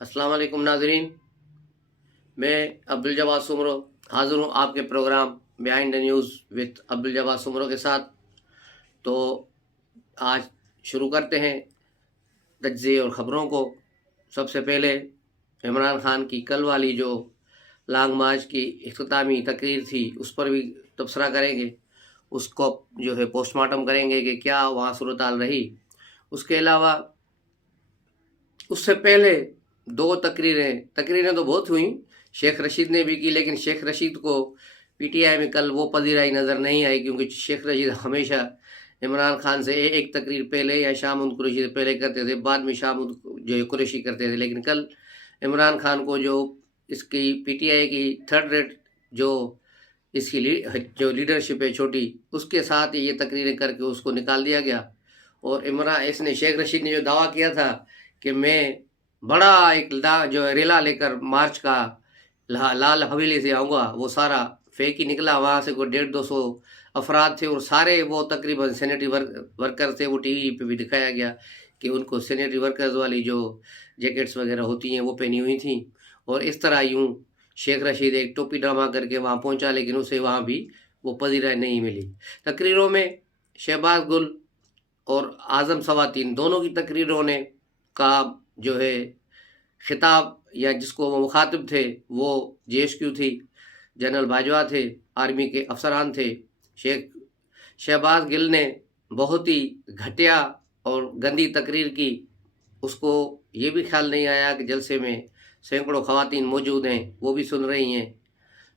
अस्सलाम वालेकुम नाजरीन, मैं अब्दुल जवाद सुमरो हाज़िर हूँ आपके programme behind the news with Abdul Jawad Soomro के साथ। तो आज शुरू करते हैं तज्ज़िये और ख़बरों को। सबसे पहले इमरान खान की कल वाली जो लॉन्ग मार्च की इख्तितामी तकरीर थी उस पर भी तबसरा करेंगे, उसको जो है पोस्टमार्टम करेंगे कि क्या वहाँ सूरत हाल रही। उसके अलावा उससे पहले दो तकरीरें तो बहुत हुई, शेख रशीद ने भी की, लेकिन शेख रशीद को पीटीआई में कल वो पजीराई नज़र नहीं आई, क्योंकि शेख रशीद हमेशा इमरान खान से एक तकरीर पहले या शामुद कुरैशी से पहले करते थे, बाद में शामुद जो है कुरैशी करते थे। लेकिन कल इमरान खान को जो इसकी पीटीआई की थर्ड रेट जो इसकी जो लीडरशिप है छोटी, उसके साथ ये तकरीरें करके उसको निकाल दिया गया। और इसने शेख रशीद ने जो दावा किया था कि मैं बड़ा एक जो रेला लेकर मार्च का लाल हवेली से आऊँगा, वो सारा फेक ही निकला। वहाँ से कोई 150-200 अफराद थे और सारे वो तकरीबन सैनिटरी वर्कर थे। वो टीवी पे भी दिखाया गया कि उनको सैनिटरी वर्कर्स वाली जो जैकेट्स वगैरह होती हैं वो पहनी हुई थी। और इस तरह यूँ शेख रशीद एक टोपी ड्रामा करके वहाँ पहुँचा, लेकिन उसे वहाँ भी वो पजीराई नहीं मिली। तकरीरों में शहबाज गुल और आज़म सवातीन दोनों की तकरीरों ने का जो है खिताब या जिसको वो मुखातिब थे वो जेएसक्यू थी, जनरल बाजवा थे, आर्मी के अफसरान थे। शहबाज गिल ने बहुत ही घटिया और गंदी तकरीर की। उसको ये भी ख्याल नहीं आया कि जलसे में सैकड़ों खवातीन मौजूद हैं, वो भी सुन रही हैं।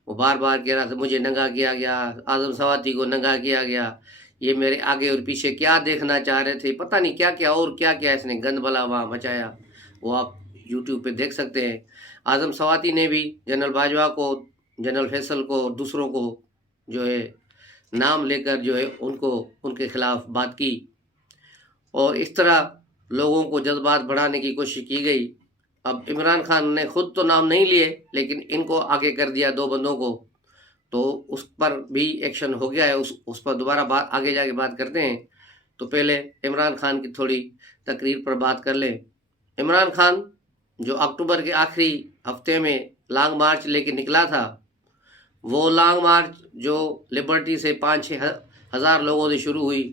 वो बार बार कह रहा था मुझे नंगा किया गया, आज़म सवाती को नंगा किया गया, ये मेरे आगे और पीछे क्या देखना चाह रहे थे, पता नहीं क्या क्या और क्या क्या इसने गंद भला वहाँ मचाया। वो आप यूट्यूब पे देख सकते हैं। आज़म सवाती ने भी जनरल बाजवा को, जनरल फैसल को और दूसरों को जो है नाम लेकर जो है उनको उनके खिलाफ बात की, और इस तरह लोगों को जज्बात बढ़ाने की कोशिश की गई। अब इमरान खान ने खुद तो नाम नहीं लिए, लेकिन इनको आगे कर दिया दो बंदों को, तो उस पर भी एक्शन हो गया है। उस पर दोबारा बात आगे जाके बात करते हैं। तो पहले इमरान खान की थोड़ी तकरीर पर बात कर लें। इमरान खान जो अक्टूबर के आखिरी हफ्ते में लॉन्ग मार्च लेके निकला था, वो लॉन्ग मार्च जो लिबर्टी से 5-6 हज़ार लोगों से शुरू हुई,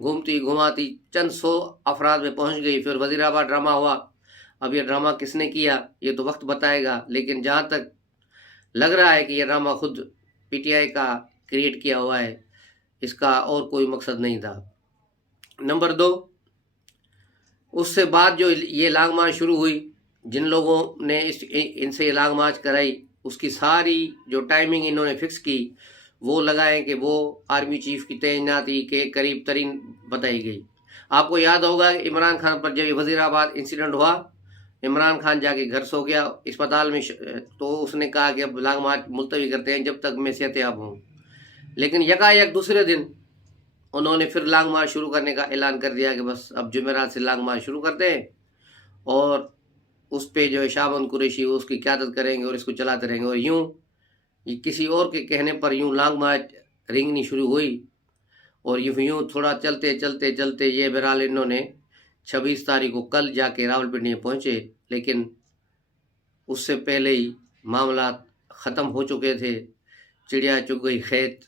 घूमती घुमाती चंद 100 अफराद में पहुंच गई। फिर वजीराबाद ड्रामा हुआ। अब ये ड्रामा किसने किया ये तो वक्त बताएगा, लेकिन जहाँ तक लग रहा है कि ये ड्रामा खुद पीटीआई का क्रिएट किया हुआ है, इसका और कोई मकसद नहीं था। नंबर 2, उससे बाद जो ये लॉन्ग मार्च शुरू हुई, जिन लोगों ने इनसे ये लॉन्ग मार्च कराई, उसकी सारी जो टाइमिंग इन्होंने फिक्स की वो लगाएं कि वो आर्मी चीफ की तैनाती के करीब तरीन बताई गई। आपको याद होगा इमरान खान पर जब वजीराबाद इंसिडेंट हुआ, इमरान खान जाके घर सो गया अस्पताल में, तो उसने कहा कि अब लॉन्ग मार्च मुलतवी करते हैं जब तक मैं सेहतयाब हूँ। लेकिन यकायक दूसरे दिन उन्होंने फिर लॉन्ग मार्च शुरू करने का ऐलान कर दिया कि बस अब जुमेरात से लॉन्ग मार्च शुरू करते हैं, और उस पे जो है शामुद कुरैशी उसकी क़यादत करेंगे और इसको चलाते रहेंगे। और यूँ किसी और के कहने पर यूँ लॉन्ग मार्च रिंगनी शुरू हुई, और यूँ थोड़ा चलते चलते चलते ये बहरहाल इन्होंने 26 तारीख को कल जाके रावलपिंडी में पहुँचे, लेकिन उससे पहले ही मामला ख़त्म हो चुके थे, चिड़िया चुग गई खेत।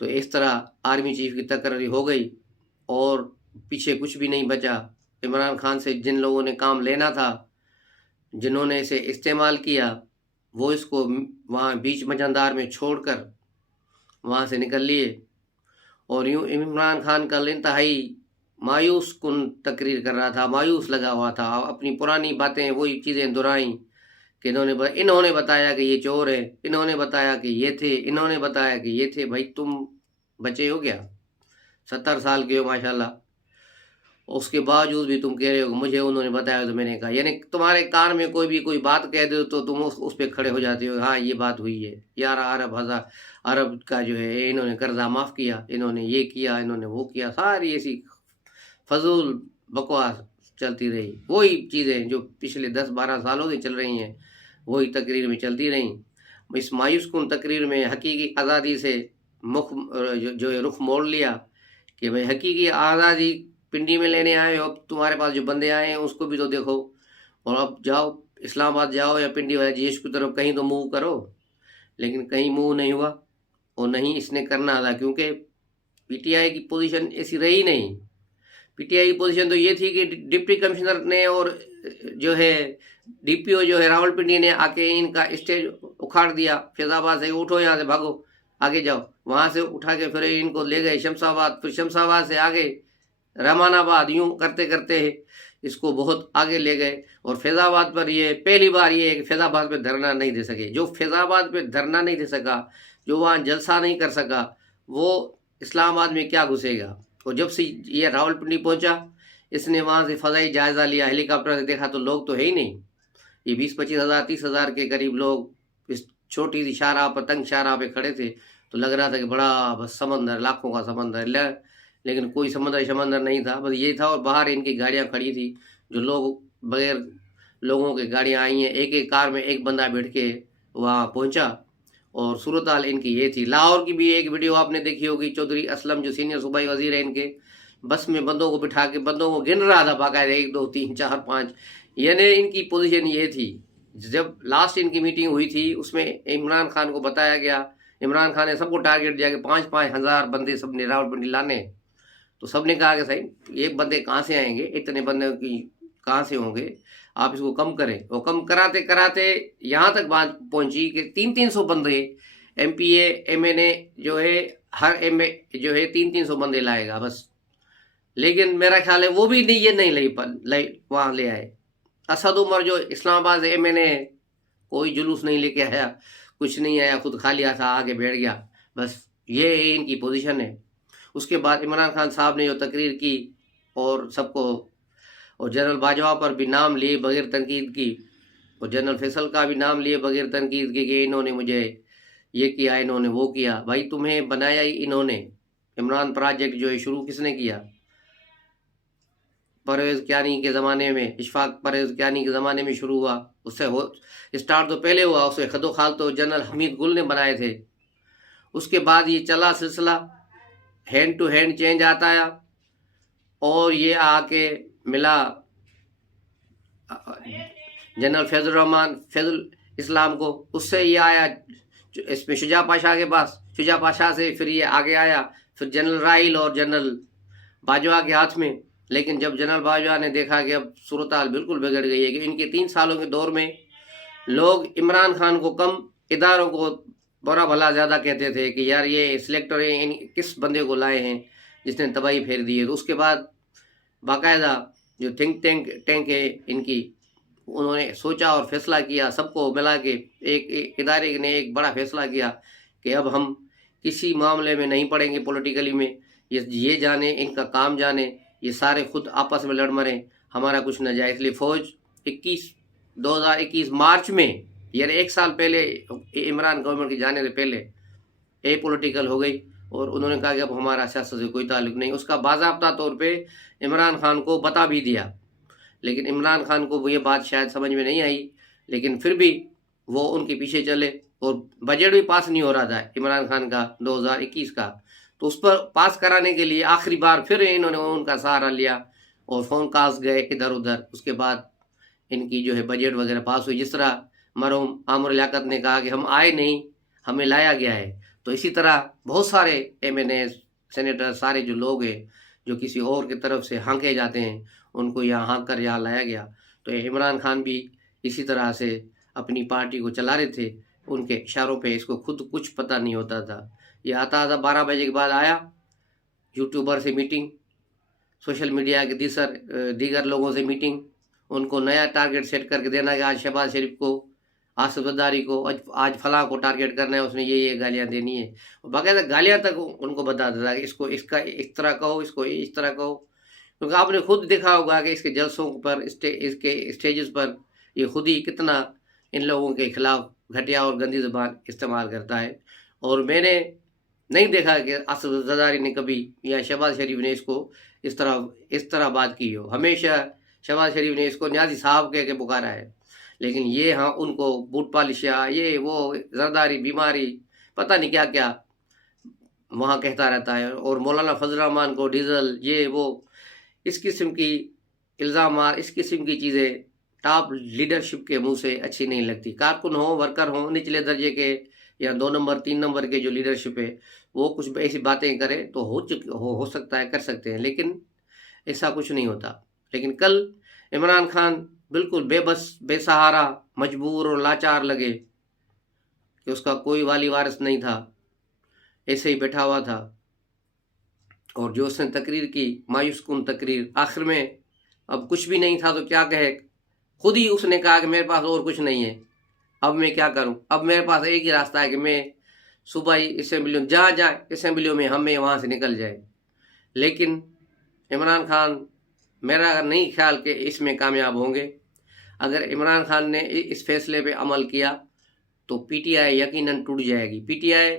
तो इस तरह आर्मी चीफ की तकरारी हो गई और पीछे कुछ भी नहीं बचा। इमरान खान से जिन लोगों ने काम लेना था, जिन्होंने इसे इस्तेमाल किया, वो इसको वहाँ बीच मझंदार में छोड़कर वहाँ से निकल लिए। और यूँ इमरान खान का इंतहाई मायूस कुन तकरीर कर रहा था, मायूस लगा हुआ था, अपनी पुरानी बातें वही चीज़ें दोहराई कि इन्होंने बताया कि ये चोर है, इन्होंने बताया कि ये थे, इन्होंने बताया कि ये थे। भाई तुम बचे हो क्या? 70 साल के हो माशाल्लाह, उसके बावजूद भी तुम कह रहे हो मुझे उन्होंने बताया तो मैंने कहा। यानी तुम्हारे कान में कोई बात कह दो तो तुम उस पर खड़े हो जाते हो, हाँ ये बात हुई है यार, अरब का जो है इन्होंने कर्जा माफ़ किया, इन्होंने ये किया, इन्होंने वो किया, सारी ऐसी फजूल बकवास चलती रही। वही चीज़ें जो पिछले 10-12 सालों से चल रही हैं वही तकरीर में चलती रहीं। इस मायूस कुन तकरीर में हकीकी आज़ादी से जो है रुख मोड़ लिया कि भाई हकीकी आज़ादी पिंडी में लेने आए हो, अब तुम्हारे पास जो बंदे आए हैं उसको भी तो देखो, और अब जाओ اسلام آباد جاؤ یا پنڈی والا جیش کی طرف کہیں تو موو کرو، لیکن کہیں موو نہیں ہوا اور نہیں اس نے کرنا تھا، کیونکہ پی ٹی آئی کی پوزیشن ایسی رہی نہیں۔ پی ٹی آئی کی پوزیشن تو یہ تھی کہ ڈپٹی کمشنر نے اور جو ہے ڈی پی او جو ہے راول پنڈی نے آ کے ان کا اسٹیج اکھاڑ دیا، فیض آباد سے اٹھو یہاں سے بھاگو آگے جاؤ، وہاں سے اٹھا کے پھر ان کو لے گئے شمس آباد، پھر شمس آباد سے آگے رحمان آباد، یوں کرتے کرتے اس کو بہت آگے لے گئے۔ اور فیض آباد پر یہ پہلی بار یہ ہے کہ فیض آباد پہ دھرنا نہیں دے سکے۔ جو فیض آباد پہ دھرنا نہیں دے سکا، جو وہاں جلسہ نہیں کر سکا، وہ اسلام آباد میں کیا گھسے گا؟ اور جب سے یہ راول پنڈی پہنچا، اس نے وہاں سے فضائی جائزہ لیا، ہیلی کاپٹر سے دیکھا تو لوگ تو ہے ہی نہیں، یہ 20-25 ہزار 30 ہزار کے قریب لوگ اس چھوٹی سی شاہراہ پر، تنگ شاہراہ پہ کھڑے تھے، تو لگ رہا تھا کہ بڑا بس سمندر، لاکھوں کا سمندر، لیکن کوئی سمندر نہیں تھا، بس یہ تھا۔ اور باہر ان کی گاڑیاں کھڑی تھی، جو لوگ بغیر لوگوں کے گاڑیاں آئی ہیں، ایک ایک کار میں ایک بندہ بیٹھ کے وہاں پہنچا۔ اور صورتحال ان کی یہ تھی۔ لاہور کی بھی ایک ویڈیو آپ نے دیکھی ہوگی، چودھری اسلم جو سینئر صوبائی وزیر ہیں ان کے، بس میں بندوں کو بٹھا کے بندوں کو گن رہا تھا باقاعدہ، 1 2 3 4 5، یعنی ان کی پوزیشن یہ تھی۔ جب لاسٹ ان کی میٹنگ ہوئی تھی، اس میں عمران خان کو بتایا گیا، عمران خان نے سب کو ٹارگیٹ دیا کہ 5-5 ہزار بندے سب نے راول پنڈی لانے، تو سب نے کہا کہ صحیح یہ بندے کہاں سے آئیں گے، اتنے بندے کی کہاں سے ہوں گے، آپ اس کو کم کریں۔ وہ کم کراتے کراتے یہاں تک بات پہنچی کہ 300 بندے M P A M N A جو ہے، ہر ایم اے جو ہے 300 بندے لائے گا بس، لیکن میرا خیال ہے وہ بھی نہیں، یہ نہیں وہاں لے آئے۔ اسد عمر جو اسلام آباد سے ایم این اے ہے، کوئی جلوس نہیں لے کے آیا، کچھ نہیں آیا، خود خالی تھا، آگے بیٹھ گیا، بس یہ ان کی پوزیشن ہے۔ اس کے بعد عمران خان صاحب نے جو تقریر کی اور سب کو، اور جنرل باجوہ پر بھی نام لیے بغیر تنقید کی، اور جنرل فیصل کا بھی نام لیے بغیر تنقید کی کہ انہوں نے مجھے یہ کیا، انہوں نے وہ کیا۔ بھائی تمہیں بنایا ہی انہوں نے۔ عمران پروجیکٹ جو ہے شروع کس نے کیا؟ پرویز کیانی کے زمانے میں، اشفاق پرویز کیانی کے زمانے میں شروع ہوا، اس سے اسٹارٹ تو پہلے ہوا، اسے خد و خال تو جنرل حمید گل نے بنائے تھے۔ اس کے بعد یہ چلا سلسلہ، ہینڈ ٹو ہینڈ چینج آتا ہے، اور یہ آ کے ملا جنرل فیض الاسلام کو، اس سے یہ آیا اس میں شجاع پاشا کے پاس، شجاع پاشا سے پھر یہ آگے آیا، پھر جنرل راحیل اور جنرل باجوہ کے ہاتھ میں۔ لیکن جب جنرل باجوہ نے دیکھا کہ اب صورتحال بالکل بگڑ گئی ہے، کہ ان کے 3 سالوں کے دور میں لوگ عمران خان کو کم، اداروں کو برا بھلا زیادہ کہتے تھے کہ یار یہ سلیکٹر ہیں، کس بندے کو لائے ہیں جس نے تباہی پھیر دی ہے۔ تو اس کے بعد باقاعدہ جو تھنک ٹینک ہے ان کی، انہوں نے سوچا اور فیصلہ کیا، سب کو ملا کے ایک ادارے نے ایک بڑا فیصلہ کیا کہ اب ہم کسی معاملے میں نہیں پڑیں گے پولیٹیکلی میں، یہ جانے ان کا کام جانے، یہ سارے خود آپس میں لڑ مریں، ہمارا کچھ نہ جائے۔ اس لیے فوج 2021 مارچ میں، یعنی 1 سال پہلے عمران گورنمنٹ کے جانے سے پہلے اے پولیٹیکل ہو گئی، اور انہوں نے کہا کہ اب ہمارا سیاست سے کوئی تعلق نہیں۔ اس کا باضابطہ طور پہ عمران خان کو بتا بھی دیا، لیکن عمران خان کو یہ بات شاید سمجھ میں نہیں آئی، لیکن پھر بھی وہ ان کے پیچھے چلے، اور بجٹ بھی پاس نہیں ہو رہا تھا عمران خان کا 2021 کا، تو اس پر پاس کرانے کے لیے آخری بار پھر انہوں نے ان کا سہارا لیا، اور فون کالز گئے ادھر ادھر۔ اس کے بعد ان کی جو ہے بجٹ وغیرہ پاس ہوئی، جس طرح مرحوم عامر لیاقت نے کہا کہ ہم آئے نہیں، ہمیں لایا گیا ہے، تو اسی طرح بہت سارے ایم این اے، سینیٹر، سارے جو لوگ ہیں جو کسی اور کی طرف سے ہانکے جاتے ہیں، ان کو یہاں ہانک کر یہاں لایا گیا۔ تو عمران خان بھی اسی طرح سے اپنی پارٹی کو چلا رہے تھے، ان کے اشاروں پہ، اس کو خود کچھ پتہ نہیں ہوتا تھا۔ یہ آتا تھا 12 بجے کے بعد آیا، یوٹیوبر سے میٹنگ، سوشل میڈیا کے دیگر لوگوں سے میٹنگ، ان کو نیا ٹارگیٹ سیٹ کر کے دینا کہ آج شہباز شریف کو، آصف زرداری کو، آج فلاں کو ٹارگیٹ کرنا ہے، اس نے یہ گالیاں دینی ہے، باقاعدہ گالیاں تک ان کو بتاتا تھا کہ اس کو اس کا اس طرح کہو، اس کو اس طرح کہو، کیونکہ آپ نے خود دیکھا ہوگا کہ اس کے جلسوں پر، اس کے اسٹیجز پر یہ خود ہی کتنا ان لوگوں کے خلاف گھٹیا اور گندی زبان استعمال کرتا ہے۔ اور میں نے نہیں دیکھا کہ آصف زرداری نے کبھی یا شہباز شریف نے اس کو اس طرح بات کی ہو۔ ہمیشہ شہباز شریف نے اس کو نیازی صاحب کہہ کے پکارا ہے، لیکن یہ ہاں ان کو بوٹ پالشیا، یہ وہ، زرداری بیماری، پتہ نہیں کیا کیا وہاں کہتا رہتا ہے، اور مولانا فضل الرحمان کو ڈیزل، یہ وہ، اس قسم کی الزامات، اس قسم کی چیزیں टॉप लीडरशिप के मुंह से अच्छी नहीं लगती। कारकुन हो, वर्कर हो, निचले दर्जे के या 2 नंबर 3 नंबर के जो लीडरशिप है वो कुछ ऐसी बातें करे तो हो सकता है, कर सकते हैं, लेकिन ऐसा कुछ नहीं होता। लेकिन कल इमरान खान बिल्कुल बेबस, बेसहारा, मजबूर और लाचार लगे कि उसका कोई वाली वारिस नहीं था, ऐसे ही बैठा हुआ था। और जो उसने तकरीर की, मायूस कुन तकरीर, आखिर में अब कुछ भी नहीं था तो क्या कहे, खुद ही उसने कहा कि मेरे पास और कुछ नहीं है, अब मैं क्या करूं, अब मेरे पास एक ही रास्ता है कि मैं सुबह ही असेंबलियों जहाँ जाए असेंबलियों में हमें वहाँ से निकल जाए। लेकिन इमरान खान मेरा नहीं ख्याल कि इसमें कामयाब होंगे। अगर इमरान खान ने इस फैसले पे अमल किया तो पीटीआई यकीनन टूट जाएगी। पीटीआई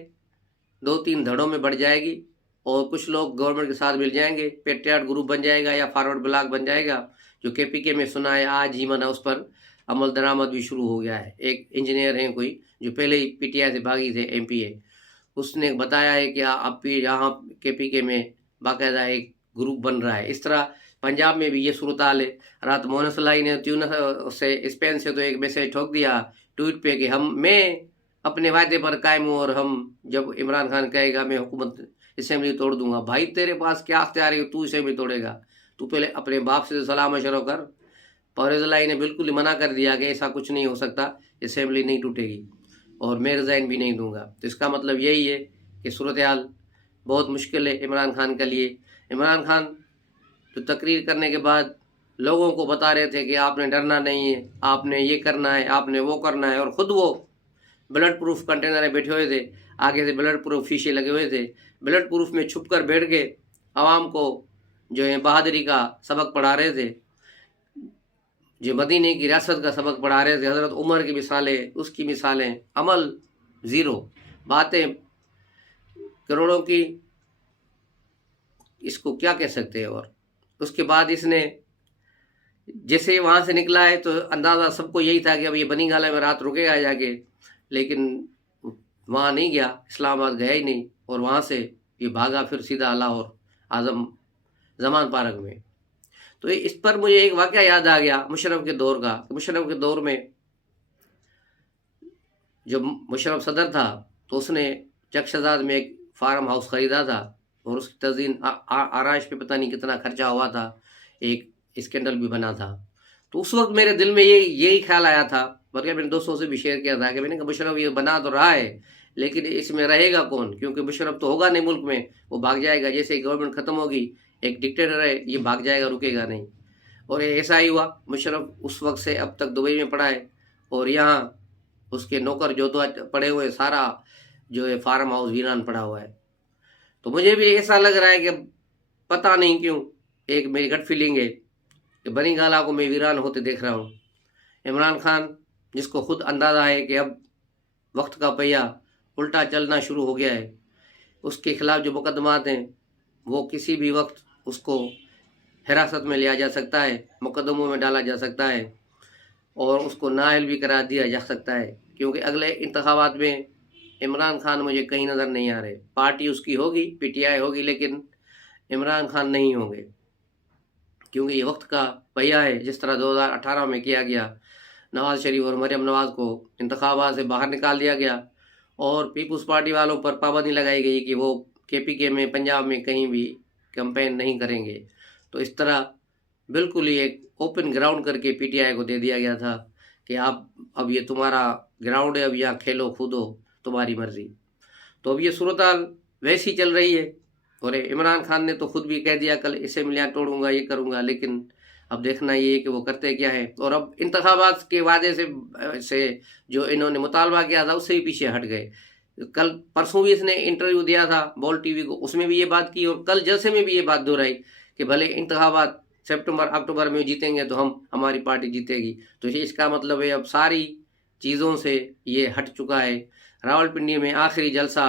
2-3 धड़ों में बढ़ जाएगी और कुछ लोग गवर्नमेंट के साथ मिल जाएंगे, पेट्रियाट ग्रुप बन जाएगा या फॉरवर्ड ब्लॉक बन जाएगा, जो केपीके में सुना है आज ही मना उस पर अमल दरामद भी शुरू हो गया है। एक इंजीनियर हैं कोई जो पहले ही पीटीआई से भागी थे, एमपीए, उसने बताया है कि अब यहाँ केपीके में बाकायदा एक ग्रुप बन रहा है। इस तरह पंजाब में भी ये सूरत हाल है। रात मोहन सलाई ने ट्यूनस से, स्पेन से तो एक मैसेज ठोक दिया ट्वीट पे कि मैं अपने वायदे पर कायम हूँ और हम जब इमरान खान कहेगा मैं हुकूमत असेंबली तोड़ दूंगा। भाई तेरे पास क्या अख्तियार है तू असेंबली तोड़ेगा? तू पहले अपने बाप से सलाह मशवरा कर। परवेज़ ने बिल्कुल ही मना कर दिया कि ऐसा कुछ नहीं हो सकता, असेंबली नहीं टूटेगी और मैं रिज़ाइन भी नहीं दूंगा। तो इसका मतलब यही है कि सूरत हाल बहुत मुश्किल है इमरान खान के लिए। इमरान खान तो तकरीर करने के बाद लोगों को बता रहे थे कि आपने डरना नहीं है, आपने ये करना है, आपने वो करना है, और ख़ुद वो ब्लड प्रूफ कंटेनर में बैठे हुए थे, आगे से ब्लड प्रूफ शीशे लगे हुए थे, ब्लड प्रूफ में छुप कर बैठ के आवाम को जो है बहादुरी का सबक पढ़ा रहे थे, जो मदीने की रियासत का सबक पढ़ा रहे थे। हज़रत उमर की मिसालें, उसकी मिसालें, अमल ज़ीरो, बातें करोड़ों की, इसको क्या कह सकते हैं। और उसके बाद इसने जैसे वहाँ से निकला है तो अंदाज़ा सबको यही था कि अब ये बनी गाला में रात रुकेगा जाके, लेकिन वहाँ नहीं गया, इस्लामाबाद गया ही नहीं, और वहाँ से ये भागा फिर सीधा लाहौर आज़म जमान पार्क में। तो इस पर मुझे एक वाक़या याद आ गया मुशर्रफ के दौर का। मुशर्रफ के दौर में जब मुशर्रफ सदर था तो उसने चकशदाद में एक फार्म हाउस ख़रीदा था और उसकी तज़ीन आराइश पे पता नहीं कितना खर्चा हुआ था, एक स्कैंडल भी बना था। तो उस वक्त मेरे दिल में यही ख्याल आया था, बल्कि मैंने दोस्तों से भी शेयर किया था कि मैंने कहा मुशर्रफ ये बना तो रहा है लेकिन इसमें रहेगा कौन, क्योंकि मुशर्रफ तो होगा नहीं मुल्क में, वो भाग जाएगा। जैसे ही गवर्नमेंट ख़त्म होगी, एक डिक्टेटर है, ये भाग जाएगा, रुकेगा नहीं। और ऐसा ही हुआ। मुशर्रफ उस वक्त से अब तक दुबई में पड़ा है और यहाँ उसके नौकर जो तो पड़े हुए, सारा जो है फार्म हाउस वीरान पड़ा हुआ है। तो मुझे भी ऐसा लग रहा है कि पता नहीं क्यों एक मेरी गट फीलिंग है कि बनी गाला को मैं वीरान होते देख रहा हूँ। इमरान खान जिसको खुद अंदाज़ा है कि अब वक्त का पहिया उल्टा चलना शुरू हो गया है, उसके खिलाफ जो मुकदमात हैं वो किसी भी वक्त उसको हिरासत में लिया जा सकता है, मुकदमों में डाला जा सकता है और उसको नाअहल भी करा दिया जा सकता है, क्योंकि अगले इंतखाबात में इमरान खान मुझे कहीं नज़र नहीं आ रहे। पार्टी उसकी होगी, पीटीआई होगी, लेकिन इमरान खान नहीं होंगे, क्योंकि ये वक्त का पहिया है। जिस तरह 2018 में किया गया, नवाज़ शरीफ और मरियम नवाज़ को इंतखाबात से बाहर निकाल दिया गया और पीपल्स पार्टी वालों पर पाबंदी लगाई गई कि वो केपीके में, पंजाब में कहीं भी कैंपेन नहीं करेंगे। तो इस तरह बिल्कुल ही एक ओपन ग्राउंड करके पीटीआई को दे दिया गया था कि आप, अब ये तुम्हारा ग्राउंड है, अब यहाँ खेलो कूदो, तुम्हारी मर्जी। तो अब ये सूरत हाल वैसी चल रही है। और इमरान खान ने तो खुद भी कह दिया कल असेंबलियाँ तोड़ूंगा, ये करूँगा, लेकिन अब देखना ये है कि वो करते क्या है। और अब इंतखाबात के वादे से जो इन्होंने मुतालबा किया था उससे भी पीछे हट गए। कल परसों भी इसने इंटरव्यू दिया था बॉल टीवी को, उसमें भी ये बात की और कल जलसे में भी ये बात दोहराई कि भले इंतखाबात सितंबर अक्टूबर में जीतेंगे तो हमारी पार्टी जीतेगी। तो इसका मतलब है अब सारी चीज़ों से ये हट चुका है। रावलपिंडी में आखिरी जलसा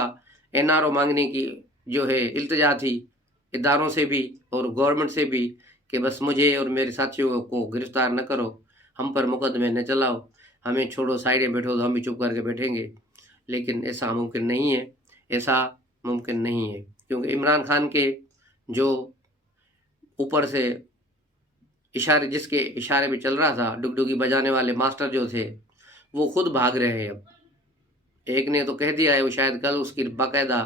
एनआरओ मांगने की जो है इल्तिजा थी इदारों से भी और गवर्नमेंट से भी कि बस मुझे और मेरे साथियों को गिरफ्तार न करो, हम पर मुकदमे न चलाओ, हमें छोड़ो, साइड में बैठो, तो हम भी चुप करके बैठेंगे। लेकिन ऐसा मुमकिन नहीं है, ऐसा मुमकिन नहीं है, क्योंकि इमरान खान के जो ऊपर से जिस के इशारे में चल रहा था, डुगडुगी बजाने वाले मास्टर जो थे वो खुद भाग रहे हैं। अब एक ने तो कह दिया है, वो शायद कल उसकी बाकायदा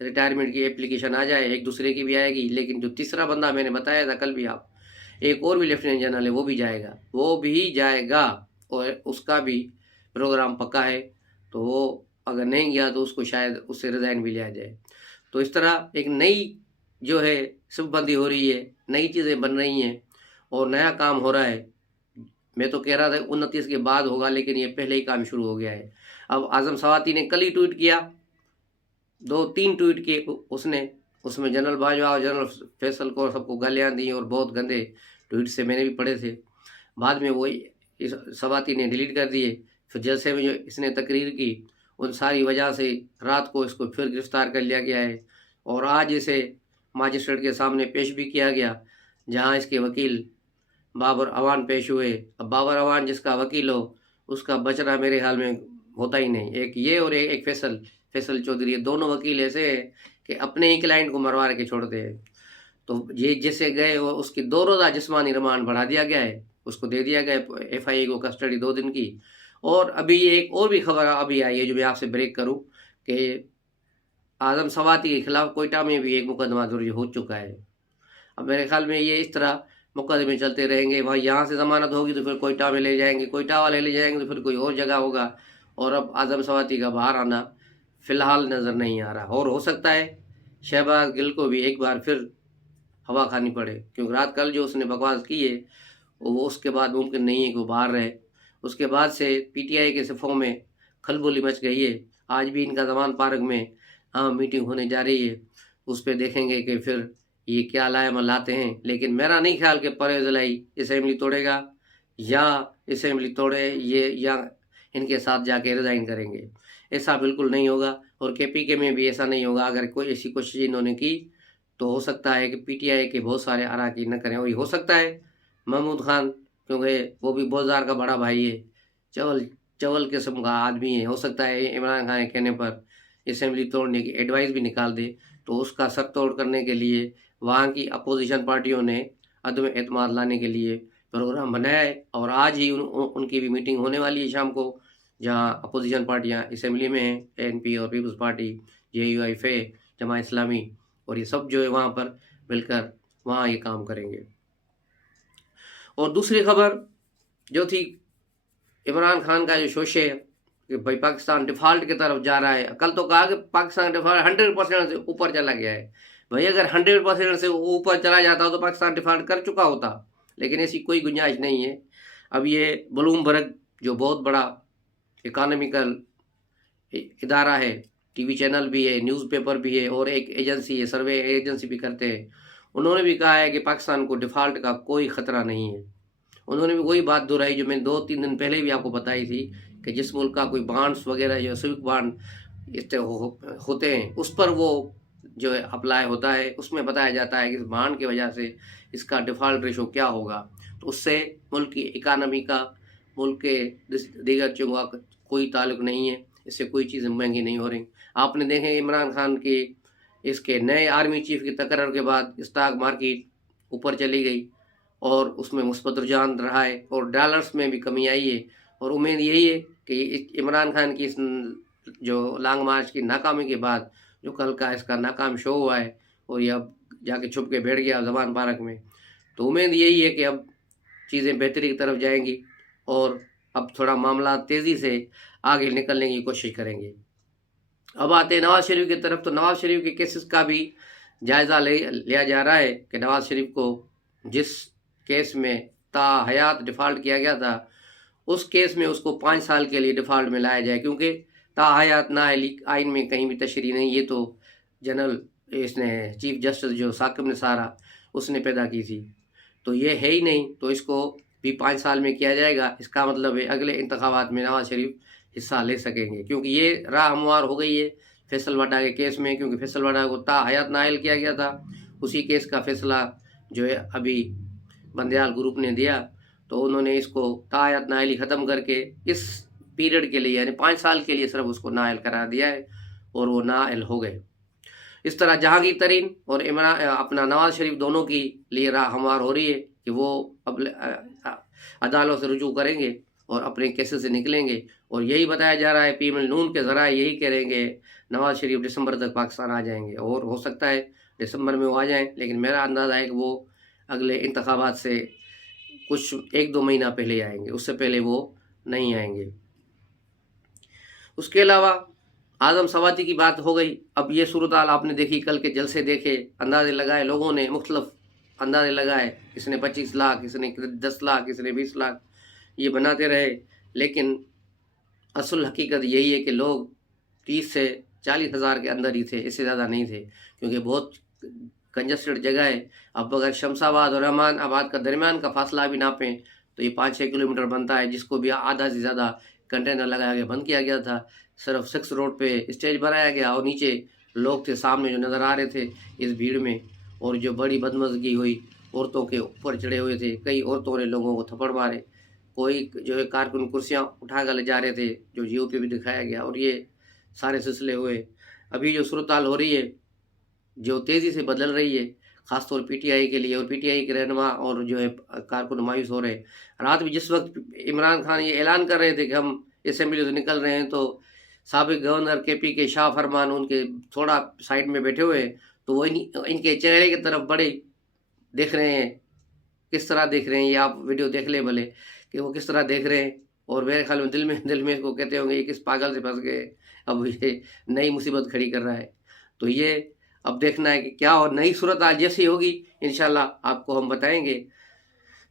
रिटायरमेंट की एप्लीकेशन आ जाए, एक दूसरे की भी आएगी। लेकिन जो तीसरा बंदा मैंने बताया था कल भी, आप एक और भी लेफ्टिनेंट जनरल है, वो भी जाएगा और उसका भी प्रोग्राम पक्का है। तो वो अगर नहीं गया तो उसको शायद उससे रिज़ाइन भी लिया जाए। तो इस तरह एक नई जो है सिपबंदी हो रही है, नई चीज़ें बन रही हैं और नया काम हो रहा है। मैं तो कह रहा था 29 के बाद होगा, लेकिन ये पहले ही काम शुरू हो गया है। अब आज़म सवाती ने कल ही ट्वीट किया, 2-3 ट्वीट किए उसने, उसमें जनरल बाजवा और जनरल फैसल को सबको गालियाँ दी और बहुत गंदे ट्वीट से मैंने भी पढ़े थे। बाद में वो इस सवाती ने डिलीट कर दिए। फिर जलसे में जो इसने तकरीर की, उन सारी वजह से रात को इसको फिर गिरफ्तार कर लिया गया है और आज इसे मजिस्ट्रेट के सामने पेश भी किया गया, जहां इसके वकील बाबर अवान पेश हुए। अब बाबर अवान जिसका वकील हो, उसका बचना मेरे ख्याल में होता ही नहीं। एक ये और एक फैसल चौधरी, ये दोनों वकील ऐसे हैं कि अपने ही क्लाइंट को मरवा के छोड़ते हैं। तो ये जैसे गए वो उसकी 2 रोज़ा जिस्मानी रिमांड बढ़ा दिया गया है, उसको दे दिया गया FIA को कस्टडी 2 दिन की। और अभी एक और भी खबर अभी आई है जो मैं आपसे ब्रेक करूं कि आज़म सवाती के खिलाफ कोयटा में भी एक मुकदमा दर्ज हो चुका है। अब मेरे ख्याल में ये इस तरह मुकदमे चलते रहेंगे। भाई यहाँ से ज़मानत होगी तो फिर कोयटा में ले जाएंगे, कोयटा वाले ले जाएंगे तो फिर कोई और जगह होगा। और अब आज़म सवाती का बाहर आना फ़िलहाल नज़र नहीं आ रहा। और हो सकता है शहबाज गिल को भी एक बार फिर हवा खानी पड़े, क्योंकि रात कल जो उसने बकवास की है वो उसके बाद मुमकिन नहीं है कि वो बाहर रहे। उसके बाद से PTI के सफ़ों में खलबली मच गई है। आज भी इनका जमान पार्क में मीटिंग होने जा रही है, उस पर देखेंगे कि फिर ये क्या लाए लाते हैं। लेकिन मेरा नहीं ख्याल कि परवेज़ इलाही असेंबली तोड़ेगा या असेंबली तोड़े ये या इनके साथ जाके रिज़ाइन करेंगे, ऐसा बिल्कुल नहीं होगा। और KPK में भी ऐसा नहीं होगा। अगर कोई ऐसी कोशिश इन्होंने की तो हो सकता है कि PTI के बहुत सारे अरकान न करें। और ये हो सकता है महमूद खान, क्योंकि वो भी बोज़दार का बड़ा भाई है, चवल किस्म का आदमी है, हो सकता है इमरान खान के कहने पर असेंबली तोड़ने की एडवाइस भी निकाल दे। तो उसका सर तोड़ करने के लिए वहाँ की अपोजिशन पार्टियों ने अदम एतमाद लाने के लिए प्रोग्राम बनाया है। और आज ही उनकी भी मीटिंग होने वाली है शाम को, जहाँ अपोजिशन पार्टियाँ असेंबली में हैं, ANP और peoples party, JUIF, Jamaat Islami, और ये सब जो है वहाँ पर मिलकर वहाँ ये काम करेंगे। और दूसरी खबर जो थी इमरान खान का जो शोशे है कि भाई पाकिस्तान डिफ़ॉल्ट की तरफ जा रहा है। कल तो कहा कि पाकिस्तान डिफ़ॉल्ट 100% से ऊपर चला गया है। भाई अगर 100% से ऊपर चला जाता तो पाकिस्तान डिफ़ॉल्ट कर चुका होता, लेकिन ऐसी कोई गुंजाइश नहीं है। अब ये ब्लूमबर्ग जो बहुत बड़ा इकोनॉमिकल इदारा है, TV चैनल भी है, न्यूज़पेपर भी है और एक एजेंसी है, सर्वे एजेंसी भी करते हैं, उन्होंने भी कहा है कि पाकिस्तान को डिफ़ॉल्ट का कोई ख़तरा नहीं है। उन्होंने भी वही बात दोहराई जो मैंने 2-3 दिन पहले भी आपको बताई थी कि जिस मुल्क का कोई बॉन्ड्स वगैरह जो सिविक बॉन्ड इस तरह होते हैं उस पर वो जो है अप्लाई होता है, उसमें बताया जाता है कि इस बॉन्ड की वजह से इसका डिफ़ॉल्ट रेशो क्या होगा। तो उससे मुल्क की इकानमी का, मुल्क के दीगर चीज़ों का कोई ताल्लुक नहीं है, इससे कोई चीज़ें महंगी नहीं हो रही। आपने देखे इमरान खान के इसके नए आर्मी चीफ की तकरार के बाद स्टॉक मार्केट ऊपर चली गई और उसमें मुस्बत रुझान रहा है और डॉलर्स में भी कमी आई है। और उम्मीद यही है कि इमरान खान की इस जो लॉन्ग मार्च की नाकामी के बाद जो कल का इसका नाकाम शो हुआ है और ये अब जाके छुप के बैठ गया जमान पार्क में, तो उम्मीद यही है कि अब चीज़ें बेहतरी की तरफ जाएंगी और अब थोड़ा मामला तेज़ी से आगे निकलने की कोशिश करेंगे। अब आते हैं नवाज शरीफ की तरफ। तो नवाज शरीफ के केसेस का भी जायज़ा लिया जा रहा है कि नवाज शरीफ को जिस केस में ताहयात डिफ़ॉल्ट किया गया था उस केस में उसको 5 साल के लिए डिफ़ॉल्ट में लाया जाए, क्योंकि ताहयात नाअहली आइन में कहीं भी तशरीह नहीं, ये तो जनरल इसने चीफ जस्टिस जो साकिब निसारा उसने पैदा की थी, तो ये है ही नहीं। तो इसको भी 5 साल में किया जाएगा। इसका मतलब है अगले इंतखाबात में नवाज शरीफ हिस्सा ले सकेंगे, क्योंकि ये राह हमवार हो गई है फैसल वाडा के केस में, क्योंकि फैसल वाडा को ताहयात नाअहल किया गया था। उसी केस का फैसला जो है अभी बंदयाल ग्रुप ने दिया, तो उन्होंने इसको ताहयात नाअहली ख़त्म करके इस पीरियड के लिए यानी 5 साल के लिए सिर्फ उसको नाअहल करार दिया है और वो नाअहल हो गए। इस तरह जहांगीर तरीन और इमरान अपना नवाज शरीफ दोनों की लिए राह हमवार हो रही है कि वो عدالتوں سے رجوع کریں گے اور اپنے کیسز سے نکلیں گے. اور یہی بتایا جا رہا ہے پی ایم ایل نون کے ذرائع یہی کہہ رہے ہیں کہ نواز شریف دسمبر تک پاکستان آ جائیں گے، اور ہو سکتا ہے دسمبر میں وہ آ جائیں، لیکن میرا اندازہ ہے کہ وہ اگلے انتخابات سے کچھ 1-2 مہینہ پہلے آئیں گے، اس سے پہلے وہ نہیں آئیں گے. اس کے علاوہ اعظم سواتی کی بات ہو گئی. اب یہ صورتحال آپ نے دیکھی، کل کے جلسے دیکھے، اندازے لگائے، لوگوں نے مختلف اندازے لگائے، کسی نے 25 لاکھ، کسی نے 10 لاکھ، کسی نے 20 لاکھ، یہ بناتے رہے. لیکن اصل حقیقت یہی ہے کہ لوگ 30 سے 40 ہزار کے اندر ہی تھے، اس سے زیادہ نہیں تھے، کیونکہ بہت کنجسٹڈ جگہ ہے. اب اگر شمس آباد اور رحمان آباد کا درمیان کا فاصلہ بھی ناپیں تو یہ 5-6 کلومیٹر بنتا ہے، جس کو بھی آدھا سے زیادہ کنٹینر لگایا گیا، بند کیا گیا تھا. صرف 6 روڈ پہ اسٹیج بنایا گیا اور نیچے لوگ تھے سامنے جو نظر آ رہے تھے اس بھیڑ میں. اور جو بڑی بدمزگی ہوئی، عورتوں کے اوپر چڑھے ہوئے تھے، کئی عورتوں نے لوگوں کو تھپڑ مارے، کوئی جو ہے کارکن کرسیاں اٹھا کر لے جا رہے تھے، جو جیو پہ بھی دکھایا گیا، اور یہ سارے سلسلے ہوئے. ابھی جو صورتحال ہو رہی ہے جو تیزی سے بدل رہی ہے، خاص طور پی ٹی آئی کے لیے، اور پی ٹی آئی کے رہنما اور جو ہے کارکن مایوس ہو رہے ہیں. رات بھی جس وقت عمران خان یہ اعلان کر رہے تھے کہ ہم اسمبلی سے نکل رہے ہیں، تو سابق گورنر کے پی کے شاہ فرمان ان کے تھوڑا سائڈ میں بیٹھے ہوئے ہیں، تو وہ ان کے چہرے کی طرف بڑے دیکھ رہے ہیں. کس طرح دیکھ رہے ہیں یہ آپ ویڈیو دیکھ لیں بھلے کہ وہ کس طرح دیکھ رہے ہیں. اور میرے خیال میں دل میں اس کو کہتے ہوں گے یہ کس پاگل سے پھنس گئے، اب یہ نئی مصیبت کھڑی کر رہا ہے. تو یہ اب دیکھنا ہے کہ کیا اور نئی صورتحال جیسی ہوگی انشاءاللہ آپ کو ہم بتائیں گے.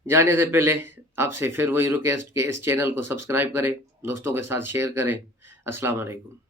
جانے سے پہلے آپ سے پھر وہی ریکویسٹ کہ اس چینل کو سبسکرائب کریں، دوستوں کے ساتھ شیئر کریں. السلام علیکم.